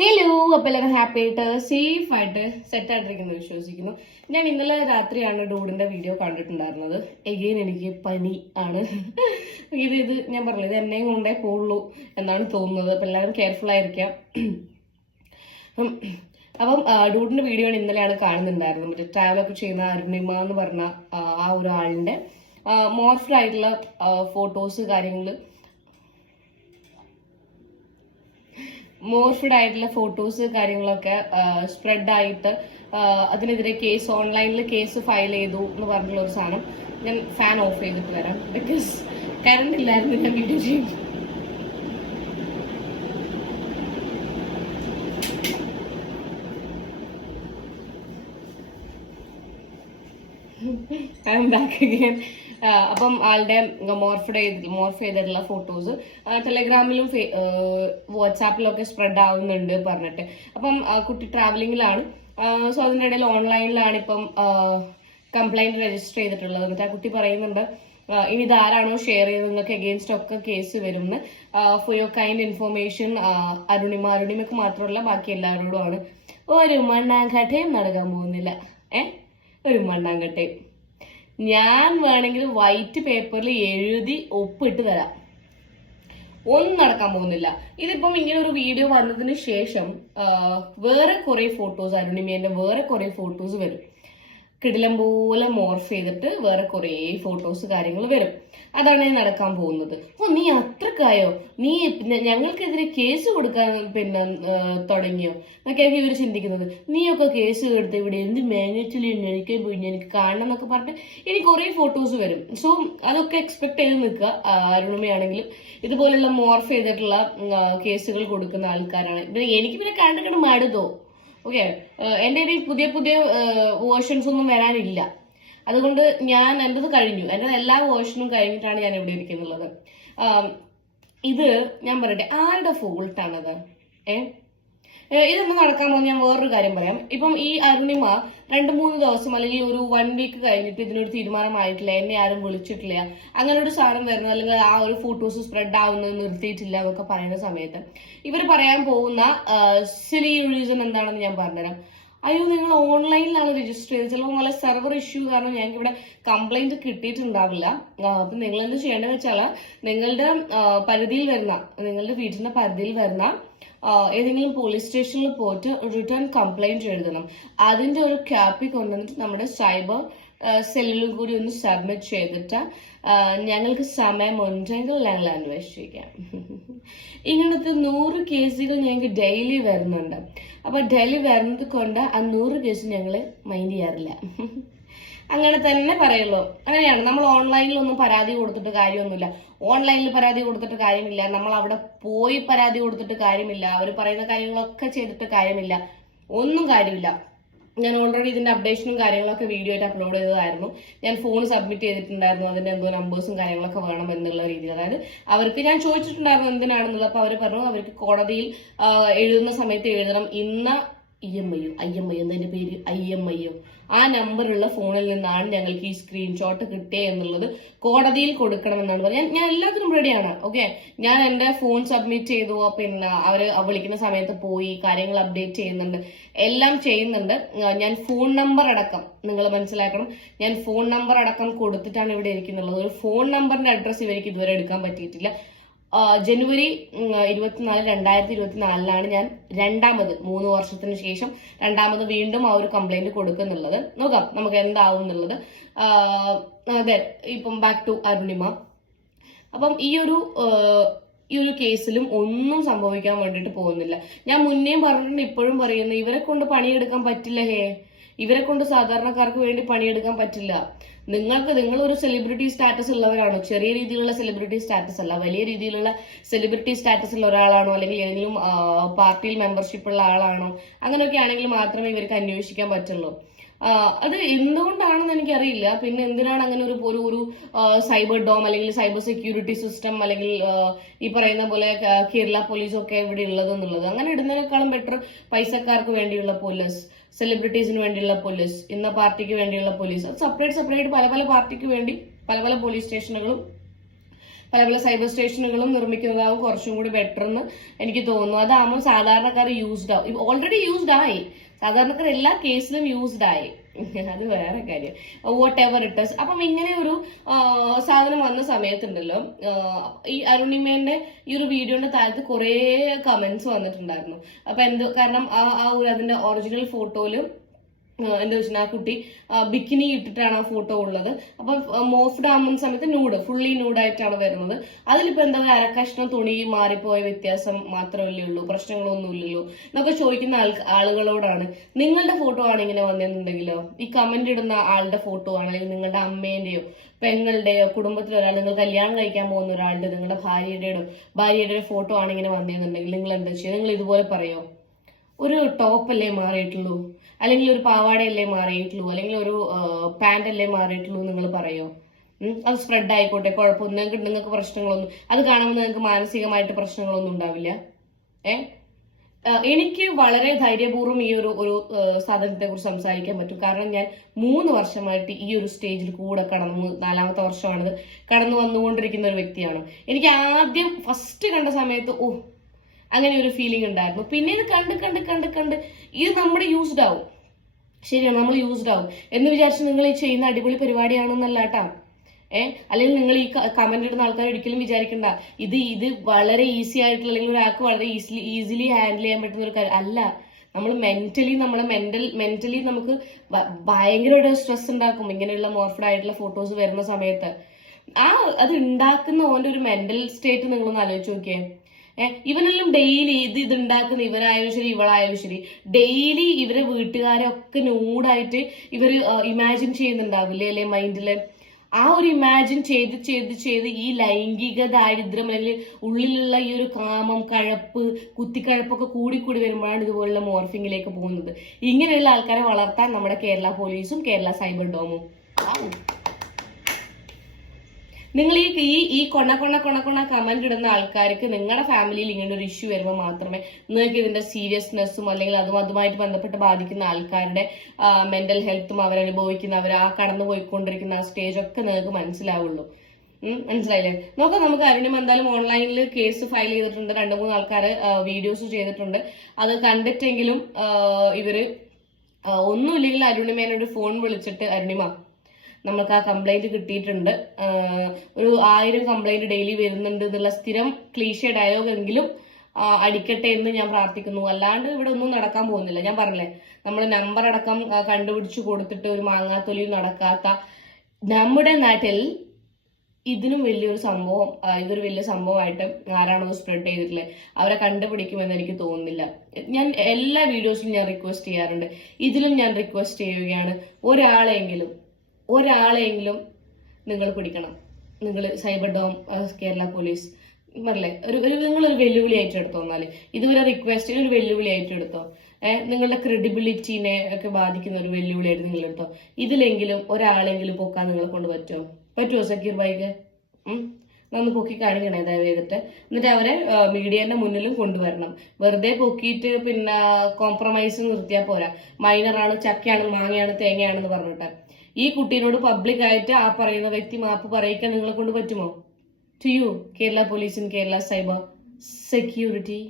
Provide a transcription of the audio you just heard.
Hello, അപ്പോൾ എല്ലാവരും happy ആയിട്ട് സേഫ് ആയിട്ട് സെറ്റ് ആയിട്ടിരിക്കുന്നു വിശ്വസിക്കുന്നു. ഞാൻ ഇന്നലെ രാത്രിയാണ് ഡൂഡിന്റെ വീഡിയോ കണ്ടിട്ടുണ്ടായിരുന്നത്. എഗെയിൻ എനിക്ക് പനി ആണ്. ഇത് ഞാൻ പറഞ്ഞത് ഇത് എന്നെയും കൊണ്ടേ പോകുള്ളൂ എന്നാണ് തോന്നുന്നത്. അപ്പം എല്ലാവരും കെയർഫുൾ ആയിരിക്കാം. അപ്പം ഡൂഡിന്റെ വീഡിയോ ആണ് ഇന്നലെയാണ് കാണുന്നുണ്ടായിരുന്നത്. മറ്റേ ട്രാവലൊക്കെ ചെയ്യുന്ന അരുണിമ എന്ന് പറഞ്ഞ ആ ഒരു ആളിന്റെ മോർഫ്ഡ് ആയിട്ടുള്ള ഫോട്ടോസ് കാര്യങ്ങളൊക്കെ സ്പ്രെഡ് ആയിട്ട് അതിനെതിരെ ഓൺലൈനിൽ കേസ് ഫയൽ ചെയ്തു എന്ന് പറഞ്ഞുള്ള ഒരു സാധനം. ഞാൻ ഫാൻ ഓഫ് ചെയ്തിട്ട് വരാം, ബിക്കോസ് കറണ്ട് ഇല്ലായിരുന്നു ഞാൻ വീഡിയോ ചെയ്യും. I M back again. അപ്പം ആളുടെ മോർഫ് ചെയ്തിട്ടുള്ള ഫോട്ടോസ് ടെലഗ്രാമിലും വാട്സാപ്പിലും ഒക്കെ സ്പ്രെഡ് ആവുന്നുണ്ട് പറഞ്ഞിട്ട്. അപ്പം കുട്ടി ട്രാവലിംഗിലാണ്. സോ അതിൻ്റെ ഇടയിൽ ഓൺലൈനിലാണ് ഇപ്പം കംപ്ലൈന്റ് രജിസ്റ്റർ ചെയ്തിട്ടുള്ളത്. എന്നിട്ട് ആ കുട്ടി പറയുന്നുണ്ട് ഇനി ഇതാരാണോ ഷെയർ ചെയ്തതെന്നൊക്കെ അഗെയിൻസ്റ്റ് ഒക്കെ കേസ് വരുമെന്ന്. ഫോർ യുവർ കൈൻഡ് ഇൻഫോർമേഷൻ അരുണിമയ്ക്ക് മാത്രമല്ല ബാക്കി എല്ലാവരോടുമാണ്. ഒരു മണ്ണാങ്കട്ടയും നടക്കാൻ പോകുന്നില്ല. ഒരു മണ്ണാങ്കട്ടയും ഞാൻ വേണമെങ്കിൽ വൈറ്റ് പേപ്പറിൽ എഴുതി ഒപ്പിട്ട് തരാം. ഒന്നും നടക്കാൻ പോകുന്നില്ല. ഇതിപ്പം ഇങ്ങനെ ഒരു വീഡിയോ വന്നതിന് ശേഷം വേറെ കുറെ ഫോട്ടോസ്, അരുണിമേന്റെ വേറെ കുറെ ഫോട്ടോസ് വരും. കിടിലം പോലെ മോർഫ് ചെയ്തിട്ട് വേറെ കുറെ ഫോട്ടോസ് കാര്യങ്ങൾ വരും. അതാണ് നടക്കാൻ പോകുന്നത്. നീ അത്രക്കായോ, നീ ഞങ്ങൾക്കെതിരെ കേസ് കൊടുക്കാൻ തുടങ്ങിയോ എന്നൊക്കെ ഇവർ ചിന്തിക്കുന്നത്. നീയൊക്കെ കേസ് കൊടുത്ത് ഇവിടെ എന്ത് മാനേജിൽ എനിക്ക് കാണണം എന്നൊക്കെ പറഞ്ഞിട്ട് ഇനി കുറെ ഫോട്ടോസ് വരും. സോ അതൊക്കെ എക്സ്പെക്ട് ചെയ്ത് നിൽക്കുക. അരുണിമയാണെങ്കിലും ഇതുപോലുള്ള മോർഫ് ചെയ്തിട്ടുള്ള കേസുകൾ കൊടുക്കുന്ന ആൾക്കാരാണ്. എനിക്ക് പിന്നെ കണ്ടിട്ട് മടുത്തോ. ഓക്കെ, എൻ്റെ ഒരു പുതിയ വേർഷൻസ് ഒന്നും വരാനില്ല. അതുകൊണ്ട് എൻ്റെത് കഴിഞ്ഞു. എൻ്റെ എല്ലാ വേർഷനും കഴിഞ്ഞിട്ടാണ് ഞാൻ ഇവിടെ ഇരിക്കുന്നുള്ളത്. ഇത് ഞാൻ പറയട്ടെ, ആരുടെ ഫോൾട്ടാണത്? ഇതൊന്നും നടക്കാൻ പോകുന്ന ഞാൻ വേറൊരു കാര്യം പറയാം. ഇപ്പം ഈ അരുണിമ 2-3 ദിവസം അല്ലെങ്കിൽ ഒരു 1 വീക്ക് കഴിഞ്ഞിട്ട് ഇതിനൊരു തീരുമാനമായിട്ടില്ല, എന്നെ ആരും വിളിച്ചിട്ടില്ല, അങ്ങനെ ഒരു സാധനം വരുന്നത്, അല്ലെങ്കിൽ ആ ഒരു ഫോട്ടോസ് സ്പ്രെഡ് ആവുന്നത് നിർത്തിയിട്ടില്ല എന്നൊക്കെ പറയുന്ന സമയത്ത് ഇവർ പറയാൻ പോകുന്ന സിലി റീസൺ എന്താണെന്ന് ഞാൻ പറഞ്ഞുതരാം. അയ്യോ, നിങ്ങൾ ഓൺലൈനിലാണ് രജിസ്റ്റർ ചെയ്തത്, ചിലപ്പോൾ നല്ല സെർവർ ഇഷ്യൂ കാരണം ഞങ്ങൾക്ക് ഇവിടെ കംപ്ലൈന്റ് കിട്ടിയിട്ടുണ്ടാവില്ല. അപ്പൊ നിങ്ങൾ എന്ത് ചെയ്യേണ്ടതെന്ന് വെച്ചാൽ നിങ്ങളുടെ വീട്ടിന്റെ പരിധിയിൽ വരുന്ന ഏതെങ്കിലും പോലീസ് സ്റ്റേഷനിൽ പോയിട്ട് റിട്ടേൺ കംപ്ലൈന്റ് എഴുതണം. അതിന്റെ ഒരു ക്യാപ്പി കൊണ്ടുവന്നിട്ട് നമ്മുടെ സൈബർ സെല്ലിലും കൂടി ഒന്ന് സബ്മിറ്റ് ചെയ്തിട്ട് ഞങ്ങൾക്ക് സമയമുണ്ടെങ്കിൽ ഞങ്ങൾ അന്വേഷിക്കാം. ഇങ്ങനത്തെ 100 കേസുകൾ ഞങ്ങൾക്ക് ഡെയിലി വരുന്നുണ്ട്. അപ്പൊ ഡെയിലി വരുന്നത് കൊണ്ട് ആ 100 കേസ് ഞങ്ങൾ മൈൻഡ് ചെയ്യാറില്ല. അങ്ങനെ തന്നെ പറയുള്ളൂ. അങ്ങനെയാണ്. നമ്മൾ ഓൺലൈനിലൊന്നും പരാതി കൊടുത്തിട്ട് കാര്യമൊന്നുമില്ല. ഓൺലൈനിൽ പരാതി കൊടുത്തിട്ട് കാര്യമില്ല, നമ്മൾ അവിടെ പോയി പരാതി കൊടുത്തിട്ട് കാര്യമില്ല, അവർ പറയുന്ന കാര്യങ്ങളൊക്കെ ചെയ്തിട്ട് കാര്യമില്ല, ഒന്നും കാര്യമില്ല. ഞാൻ ഓൾറെഡി ഇതിന്റെ അപ്ഡേഷനും കാര്യങ്ങളൊക്കെ വീഡിയോ ആയിട്ട് അപ്ലോഡ് ചെയ്തതായിരുന്നു. ഞാൻ ഫോൺ സബ്മിറ്റ് ചെയ്തിട്ടുണ്ടായിരുന്നു. അതിന്റെ എന്തോ നമ്പേഴ്സും കാര്യങ്ങളൊക്കെ വേണം എന്നുള്ള രീതിയിൽ. അതായത് അവർക്ക് ഞാൻ ചോദിച്ചിട്ടുണ്ടായിരുന്നു എന്തിനാണെന്നുള്ളത്. അപ്പൊ അവർ പറഞ്ഞു അവർക്ക് കോടതിയിൽ എഴുതുന്ന സമയത്ത് എഴുതണം ഇന്ന IMIO എന്നതിന്റെ പേര് IMIO ആ നമ്പറുള്ള ഫോണിൽ നിന്നാണ് ഞങ്ങൾക്ക് ഈ സ്ക്രീൻഷോട്ട് കിട്ടിയത് എന്നുള്ളത് കോടതിയിൽ കൊടുക്കണമെന്നാണ് പറഞ്ഞത്. ഞാൻ എല്ലാത്തിനും റെഡിയാണ്. ഓക്കെ, ഞാൻ എന്റെ ഫോൺ സബ്മിറ്റ് ചെയ്തു. പിന്നെ അവര് വിളിക്കുന്ന സമയത്ത് പോയി കാര്യങ്ങൾ അപ്ഡേറ്റ് ചെയ്യുന്നുണ്ട്, എല്ലാം ചെയ്യുന്നുണ്ട്. ഞാൻ ഫോൺ നമ്പർ അടക്കം, നിങ്ങൾ മനസ്സിലാക്കണം, ഞാൻ ഫോൺ നമ്പർ അടക്കം കൊടുത്തിട്ടാണ് ഇവിടെ ഇരിക്കുന്നുള്ളത്. ഒരു ഫോൺ നമ്പറിന്റെ അഡ്രസ്സ് ഇവർക്ക് ഇതുവരെ എടുക്കാൻ പറ്റിയിട്ടില്ല. ജനുവരി 24, 2024 ഞാൻ രണ്ടാമത് 3 വർഷത്തിന് ശേഷം രണ്ടാമത് വീണ്ടും ആ ഒരു കംപ്ലൈന്റ് കൊടുക്കുന്നുള്ളത്. നോക്കാം നമുക്ക് എന്താവും എന്നുള്ളത്. അതെ, ഇപ്പം ബാക്ക് ടു അരുണിമ. അപ്പം ഈ ഒരു കേസിലും ഒന്നും സംഭവിക്കാൻ വേണ്ടിയിട്ട് പോകുന്നില്ല. ഞാൻ മുന്നേയും പറഞ്ഞിട്ടുണ്ട്, ഇപ്പോഴും പറയുന്നു, ഇവരെ കൊണ്ട് പണിയെടുക്കാൻ പറ്റില്ല. ഇവരെ കൊണ്ട് സാധാരണക്കാർക്ക് വേണ്ടി പണിയെടുക്കാൻ പറ്റില്ല. നിങ്ങളൊരു സെലിബ്രിറ്റി സ്റ്റാറ്റസ് ഉള്ളവരാണോ? ചെറിയ രീതിയിലുള്ള സെലിബ്രിറ്റി സ്റ്റാറ്റസ് അല്ല, വലിയ രീതിയിലുള്ള സെലിബ്രിറ്റി സ്റ്റാറ്റസ് ഉള്ള ഒരാളാണോ, അല്ലെങ്കിൽ ഏതെങ്കിലും പാർട്ടിയിൽ മെമ്പർഷിപ്പ് ഉള്ള ആളാണോ? അങ്ങനെയൊക്കെ ആണെങ്കിൽ മാത്രമേ ഇവർക്ക് അന്വേഷിക്കാൻ പറ്റുള്ളൂ. അത് എന്തുകൊണ്ടാണെന്ന് എനിക്കറിയില്ല. പിന്നെ എന്തിനാണ് അങ്ങനെ ഒരു സൈബർ ഡോം അല്ലെങ്കിൽ സൈബർ സെക്യൂരിറ്റി സിസ്റ്റം അല്ലെങ്കിൽ ഈ പറയുന്ന പോലെ കേരള പോലീസും ഒക്കെ ഇവിടെ ഉള്ളത് എന്നുള്ളത്. അങ്ങനെ ഇടുന്നതിനേക്കാളും ബെറ്റർ പൈസക്കാർക്ക് വേണ്ടിയുള്ള പോലീസ്, സെലിബ്രിറ്റീസിന് വേണ്ടിയുള്ള പോലീസ്, ഇന്ന പാർട്ടിക്ക് വേണ്ടിയുള്ള പോലീസ്, അത് സെപ്പറേറ്റ് പല പാർട്ടിക്ക് വേണ്ടി പല പോലീസ് സ്റ്റേഷനുകളും പല പല സൈബർ സ്റ്റേഷനുകളും നിർമ്മിക്കുന്നതാവും കുറച്ചും കൂടി ബെറ്റർ എന്ന് എനിക്ക് തോന്നുന്നു. അതാകുമ്പോൾ സാധാരണക്കാർ യൂസ്ഡ് ആവും, ഓൾറെഡി യൂസ്ഡ് ആയി, സാധാരണക്കാർ എല്ലാ കേസിലും യൂസ്ഡ് ആയി, അത് വേറെ കാര്യം. What ever it is. അപ്പം ഇങ്ങനെ ഒരു സാധനം വന്ന സമയത്തുണ്ടല്ലോ, ഈ അരുണിമേന്റെ ഈ ഒരു വീഡിയോന്റെ താഴത്ത് കുറെ കമന്റ്സ് വന്നിട്ടുണ്ടായിരുന്നു. അപ്പൊ കാരണം ആ ഒരു അതിന്റെ ഒറിജിനൽ ഫോട്ടോയിലും എന്താ വെച്ചാൽ ആ കുട്ടി ബിക്കിനി ഇട്ടിട്ടാണ് ആ ഫോട്ടോ ഉള്ളത്. അപ്പൊ മോഫ്ഡ് ആകുന്ന സമയത്ത് ഫുള്ളി ന്യൂഡായിട്ടാണ് വരുന്നത്. അതിലിപ്പോ എന്താ അരക്കഷ്ണം തുണി മാറിപ്പോയ വ്യത്യാസം മാത്രമല്ലേ ഉള്ളൂ, പ്രശ്നങ്ങളൊന്നും ഇല്ലല്ലോ എന്നൊക്കെ ചോദിക്കുന്ന ആളുകളോടാണ്. നിങ്ങളുടെ ഫോട്ടോ ആണ് ഇങ്ങനെ വന്നിട്ടുണ്ടെങ്കിലോ, ഈ കമന്റ് ഇടുന്ന ആളുടെ ഫോട്ടോ ആണെങ്കിൽ നിങ്ങളുടെ അമ്മേന്റെയോ പെങ്ങളുടെയോ കുടുംബത്തിലൊരാൾ, നിങ്ങൾ കല്യാണം കഴിക്കാൻ പോകുന്ന ഒരാളുടെ, നിങ്ങളുടെ ഭാര്യയുടെ ഫോട്ടോ ആണ് ഇങ്ങനെ വന്നിരുന്നുണ്ടെങ്കിൽ നിങ്ങൾ എന്താ ചെയ്യുക? നിങ്ങൾ ഇതുപോലെ പറയോ, ഒരു ടോപ്പല്ലേ മാറിയിട്ടുള്ളൂ, അല്ലെങ്കിൽ ഒരു പാവാടയല്ലേ മാറിയിട്ടുള്ളൂ, അല്ലെങ്കിൽ ഒരു പാൻ്റ് മാറിയിട്ടുള്ളൂ നിങ്ങൾ പറയോ? അത് സ്പ്രെഡ് ആയിക്കോട്ടെ, കുഴപ്പമൊന്നും, നിങ്ങൾക്ക് പ്രശ്നങ്ങളൊന്നും, അത് കാണുമ്പോൾ നിങ്ങൾക്ക് മാനസികമായിട്ട് പ്രശ്നങ്ങളൊന്നും ഉണ്ടാവില്ല. എനിക്ക് വളരെ ധൈര്യപൂർവ്വം ഈ ഒരു സാധനത്തെ കുറിച്ച് സംസാരിക്കാൻ പറ്റും. കാരണം ഞാൻ 3 വർഷമായിട്ട് ഈ ഒരു സ്റ്റേജിൽ കൂടെ 4ാമത്തെ വർഷമാണിത് കടന്നു വന്നുകൊണ്ടിരിക്കുന്ന ഒരു വ്യക്തിയാണ്. എനിക്ക് ആദ്യം ഫസ്റ്റ് കണ്ട സമയത്ത് അങ്ങനെ ഒരു ഫീലിംഗ് ഉണ്ടായിരുന്നു. പിന്നെ ഇത് കണ്ട് ഇത് നമ്മുടെ യൂസ്ഡ് ആവും. ശരിയാണ്, നമ്മൾ യൂസ്ഡ് ആവും എന്ന് വിചാരിച്ച് നിങ്ങൾ ഈ ചെയ്യുന്ന അടിപൊളി പരിപാടിയാണെന്നല്ല കേട്ടാ. അല്ലെങ്കിൽ നിങ്ങൾ ഈ കമന്റ് ഇടുന്ന ആൾക്കാർ ഒരിക്കലും വിചാരിക്കണ്ട ഇത് വളരെ ഈസി ആയിട്ടുള്ള, അല്ലെങ്കിൽ ഒരാൾക്ക് വളരെ ഈസിലി ഹാൻഡിൽ ചെയ്യാൻ പറ്റുന്ന ഒരു കാര്യം അല്ല. നമ്മൾ മെന്റലി നമുക്ക് ഭയങ്കര സ്ട്രെസ് ഉണ്ടാക്കും ഇങ്ങനെയുള്ള മോർഫഡ് ആയിട്ടുള്ള ഫോട്ടോസ് വരുന്ന സമയത്ത്. അത് ഉണ്ടാക്കുന്ന ഓന്റെ ഒരു മെന്റൽ സ്റ്റേറ്റ് നിങ്ങളൊന്ന് ആലോചിച്ച് നോക്കിയേ. ഇവനെല്ലാം ഡെയിലി ഇത് ഉണ്ടാക്കുന്ന, ഇവനായാലും ശരി ഇവളായാലും ശരി, ഡെയിലി ഇവരെ വീട്ടുകാരെ ഒക്കെ ന്യൂഡായിട്ട് ഇവര് ഇമാജിൻ ചെയ്യുന്നുണ്ടാവില്ലേ അല്ലെ മൈൻഡില്. ആ ഒരു ഇമാജിൻ ചെയ്ത് ഈ ലൈംഗിക ദാരിദ്ര്യം അല്ലെങ്കിൽ ഉള്ളിലുള്ള ഈ ഒരു കാമം, കുത്തിക്കഴപ്പൊക്കെ കൂടി വരുമ്പോഴാണ് ഇതുപോലുള്ള മോർഫിങ്ങിലേക്ക് പോകുന്നത്. ഇങ്ങനെയുള്ള ആൾക്കാരെ വളർത്താൻ നമ്മുടെ കേരള പോലീസും കേരള സൈബർ ഡോമും. നിങ്ങൾ ഈ കൊണ കമന്റ് ഇടുന്ന ആൾക്കാർക്ക് നിങ്ങളുടെ ഫാമിലിയിൽ ഇങ്ങനെ ഒരു ഇഷ്യൂ വരുമ്പോൾ മാത്രമേ നിങ്ങൾക്ക് ഇതിന്റെ സീരിയസ്നെസ്സും അല്ലെങ്കിൽ അതുമായിട്ട് ബന്ധപ്പെട്ട് ബാധിക്കുന്ന ആൾക്കാരുടെ മെന്റൽ ഹെൽത്തും അവർ ആ കടന്നു പോയിക്കൊണ്ടിരിക്കുന്ന ആ സ്റ്റേജ് ഒക്കെ നിങ്ങൾക്ക് മനസ്സിലാവുള്ളൂ. മനസ്സിലായില്ലേ? നോക്കാം, നമുക്ക് അരുണിമ എന്തായാലും ഓൺലൈനിൽ കേസ് ഫയൽ ചെയ്തിട്ടുണ്ട്, 2-3 ആൾക്കാർ വീഡിയോസ് ചെയ്തിട്ടുണ്ട്. അത് കണ്ടിട്ടെങ്കിലും ഇവര് ഒന്നുമില്ലെങ്കിൽ അരുണിമേനൊരു ഫോൺ വിളിച്ചിട്ട്, അരുണിമ നമുക്ക് ആ കംപ്ലൈന്റ് കിട്ടിയിട്ടുണ്ട്, ഒരു 1000 കംപ്ലൈന്റ് ഡെയിലി വരുന്നുണ്ട് എന്നുള്ള സ്ഥിരം ക്ലീഷേ ഡയലോഗ് എങ്കിലും അടിക്കട്ടെ എന്ന് ഞാൻ പ്രാർത്ഥിക്കുന്നു. അല്ലാണ്ട് ഇവിടെ ഒന്നും നടക്കാൻ പോകുന്നില്ല. ഞാൻ പറഞ്ഞില്ലേ, നമ്മൾ നമ്പർ അടക്കം കണ്ടുപിടിച്ചു കൊടുത്തിട്ട് ഒരു മാങ്ങാത്തൊലിയും നടക്കാത്ത നമ്മുടെ നാട്ടിൽ ഇതിനും വലിയൊരു സംഭവം, ഇതൊരു വലിയ സംഭവമായിട്ട് ആരാണോ സ്പ്രെഡ് ചെയ്തിട്ടുള്ളത് അവരെ കണ്ടുപിടിക്കുമെന്ന് എനിക്ക് തോന്നുന്നില്ല. ഞാൻ എല്ലാ വീഡിയോസിലും ഞാൻ റിക്വസ്റ്റ് ചെയ്യാറുണ്ട്, ഇതിലും ഞാൻ റിക്വസ്റ്റ് ചെയ്യുകയാണ്, ഒരാളെങ്കിലും നിങ്ങൾ പിടിക്കണം. നിങ്ങൾ സൈബർ ഡോം, കേരള പോലീസ് പറഞ്ഞില്ലേ, നിങ്ങളൊരു വെല്ലുവിളി ആയിട്ട് എടുത്തോ. എന്നാല് ഇതുവരെ റിക്വസ്റ്റ് ഒരു വെല്ലുവിളി ആയിട്ട് എടുത്തോ. നിങ്ങളുടെ ക്രെഡിബിലിറ്റിനെ ഒക്കെ ബാധിക്കുന്ന ഒരു വെല്ലുവിളിയായിട്ട് നിങ്ങൾ എടുത്തോ. ഇതിലെങ്കിലും ഒരാളെങ്കിലും പൊക്കാൻ നിങ്ങളെ കൊണ്ട് പറ്റുമോ സക്കീർ ബൈക്ക്? നന്ന് പൊക്കി കാണിക്കണേ ദയവേദിട്ട്. എന്നിട്ട് അവരെ മീഡിയന്റെ മുന്നിലും കൊണ്ടുവരണം. വെറുതെ പൊക്കിയിട്ട് പിന്നെ കോംപ്രമൈസ് നിർത്തിയാൽ പോരാ. മൈനറാണ്, ചക്കയാണ്, മാങ്ങയാണ്, തേങ്ങയാണെന്ന് പറഞ്ഞിട്ട് ഈ കുട്ടീനോട് പബ്ലിക്കായിട്ട് ആ പറയുന്ന വ്യക്തി മാപ്പ് പറയിക്കാൻ നിങ്ങളെ കൊണ്ട് പറ്റുമോ? To you Kerala police and Kerala cyber security.